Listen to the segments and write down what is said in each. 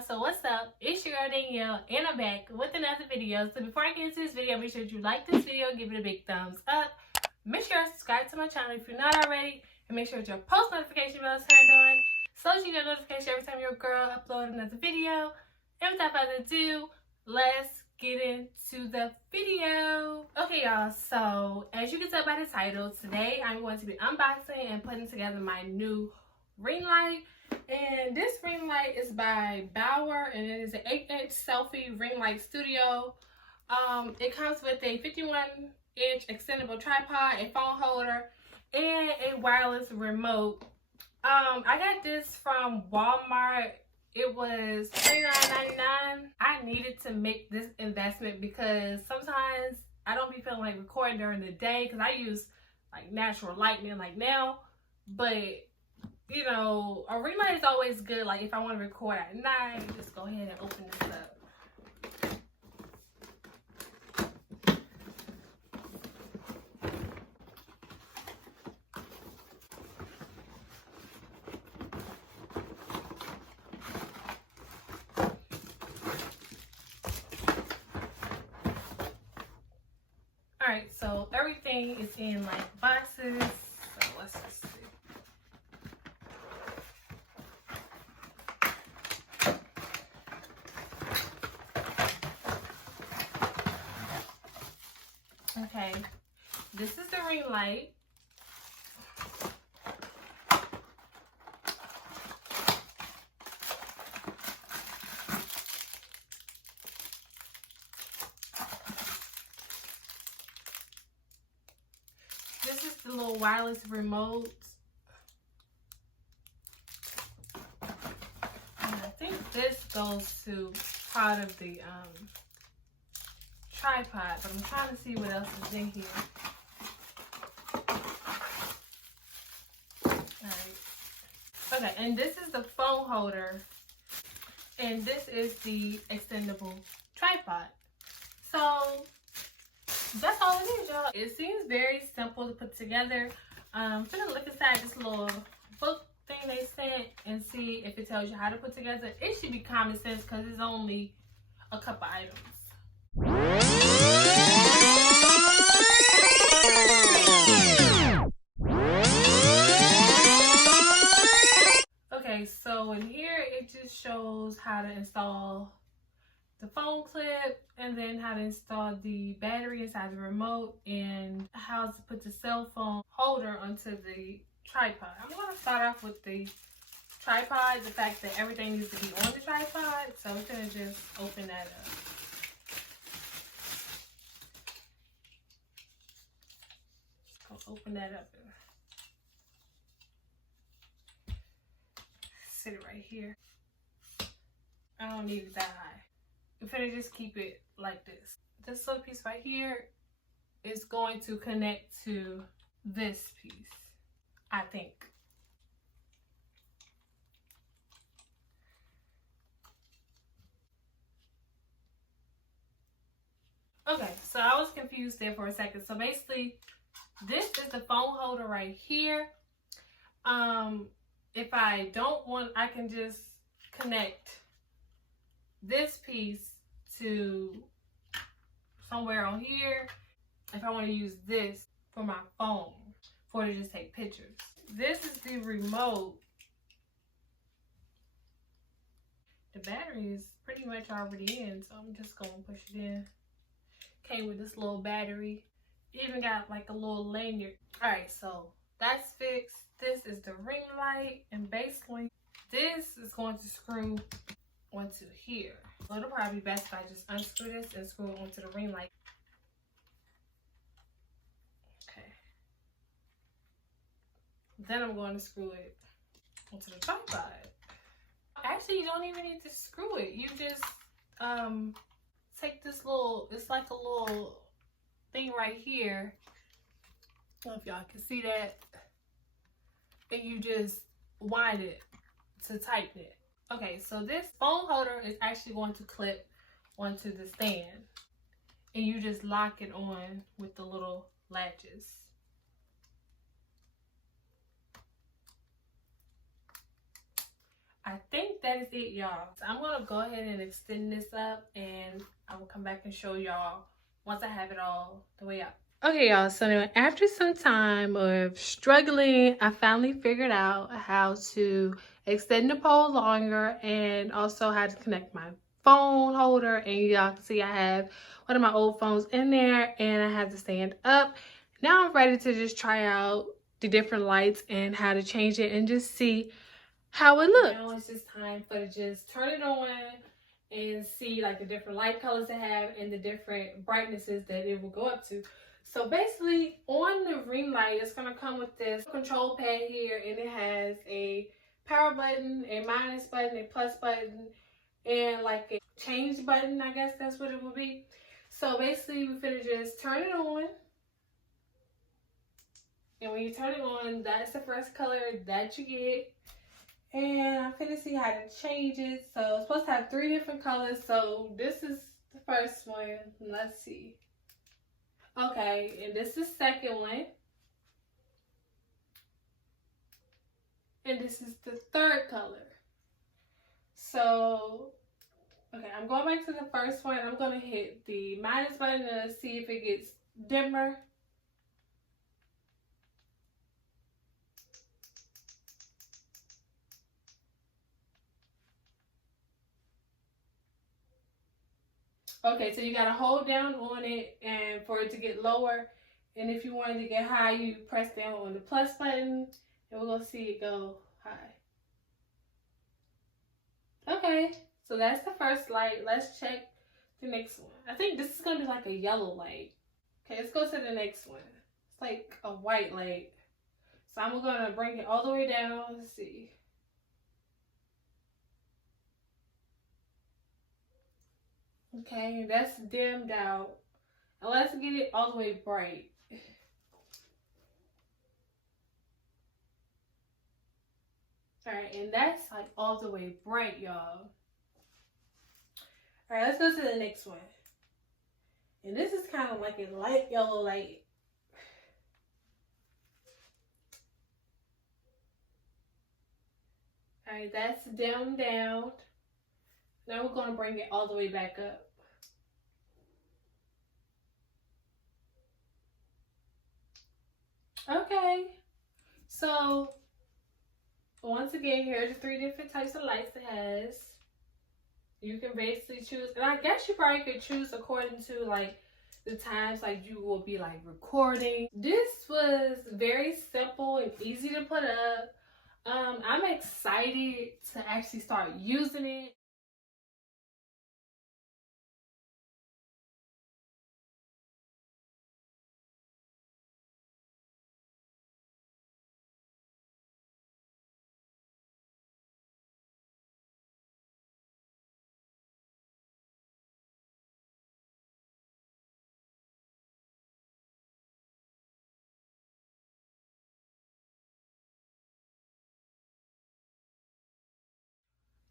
y'all, so what's up? It's your girl Danielle and I'm back with another video. So before I get into this video, make sure that you like this video, give it a big thumbs up. Make sure you subscribe to my channel if you're not already, and make sure that your post notification bell is turned on so you get a notification every time your girl uploads another video. And without further ado, let's get into the video. Okay y'all, so as you can tell by the title, today I'm going to be unboxing and putting together my new ring light. And this ring light is by Bauer, and it is an 8-inch Selfie ring light studio. It comes with a 51-inch extendable tripod, a phone holder, and a wireless remote. I got this from Walmart. It was $29.99. I needed to make this investment because sometimes I don't be feeling like recording during the day because I use like natural lighting like now, but you know, a ring light is always good. Like if I want to record at night, just go ahead and open this up. Alright, so everything is in like boxes. So let's just see. Okay, this is the ring light. This is the little wireless remote. And I think this goes to part of the tripod, but I'm trying to see what else is in here. Alright. Okay, and this is the phone holder, and this is the extendable tripod. So that's all it is, y'all. It seems very simple to put together. I'm gonna look inside this little book thing they sent and see if it tells you how to put together. It should be common sense because it's only a couple items. Okay, so in here it just shows how to install the phone clip and then how to install the battery inside the remote and how to put the cell phone holder onto the tripod. I'm going to start off with the tripod, the fact that everything needs to be on the tripod. So we're going to just open that up. I'll open that up and sit it right here. I don't need it that high. I'm gonna just keep it like this. This little piece right here is going to connect to this piece, I think. Okay, so I was confused there for a second. So basically, this is the phone holder right here. If I don't want, I can just connect this piece to somewhere on here if I want to use this for my phone for to just take pictures. This is the remote. The battery is pretty much already in, so I'm just going to push it in. Came with this little battery. Even got like a little lanyard. Alright, so that's fixed. This is the ring light, and basically this is going to screw onto here. So it'll probably be best if I just unscrew this and screw it onto the ring light. Okay. Then I'm going to screw it onto the tripod. Actually, you don't even need to screw it. You just take this little, it's like a little thing right here. I don't know if y'all can see that. And you just wind it to tighten it. Okay, so this phone holder is actually going to clip onto the stand. And you just lock it on with the little latches. I think that that is it, y'all. So I'm gonna go ahead and extend this up, and I will come back and show y'all once I have it all the way up. Okay, y'all, so anyway, after some time of struggling, I finally figured out how to extend the pole longer and also how to connect my phone holder. And y'all can see I have one of my old phones in there, and I have to stand up. Now I'm ready to just try out the different lights and how to change it and just see how it looks. Now it's just time for to just turn it on and see like the different light colors it have and the different brightnesses that it will go up to. So basically on the ring light, it's gonna come with this control pad here, and it has a power button, a minus button, a plus button, and like a change button, I guess that's what it will be. So basically we're gonna just turn it on. And when you turn it on, that's the first color that you get. And I'm gonna see how to change it. So it's supposed to have 3 different colors. So this is the first one. Let's see. Okay, and this is the second one. And this is the third color. So, okay, I'm going back to the first one. I'm gonna hit the minus button to see if it gets dimmer. Okay, so you gotta hold down on it and for it to get lower. And if you wanted to get high, you press down on the plus button and we're gonna see it go high. Okay, so that's the first light. Let's check the next one. I think this is gonna be like a yellow light. Okay, let's go to the next one. It's like a white light. So I'm gonna bring it all the way down. Let's see. Okay, that's dimmed out. And let's get it all the way bright. Alright, and that's like all the way bright, y'all. Alright, let's go to the next one. And this is kind of like a light yellow light. Alright, that's dimmed down. Now we're going to bring it all the way back up. Okay, so once again, here are the 3 different types of lights it has. You can basically choose, and I guess you probably could choose according to like the times like you will be like recording. This was very simple and easy to put up. I'm excited to actually start using it.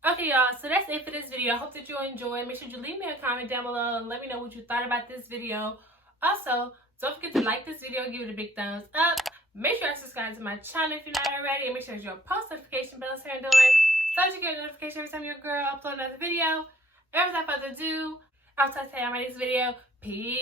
Okay, y'all, so that's it for this video. I hope that you enjoyed. Make sure you leave me a comment down below and let me know what you thought about this video. Also, don't forget to like this video, give it a big thumbs up. Make sure to subscribe to my channel if you're not already, and make sure your post notification bell is turned on so that you get a notification every time your girl uploads another video. And without further ado, I'll talk to you on my next video. Peace.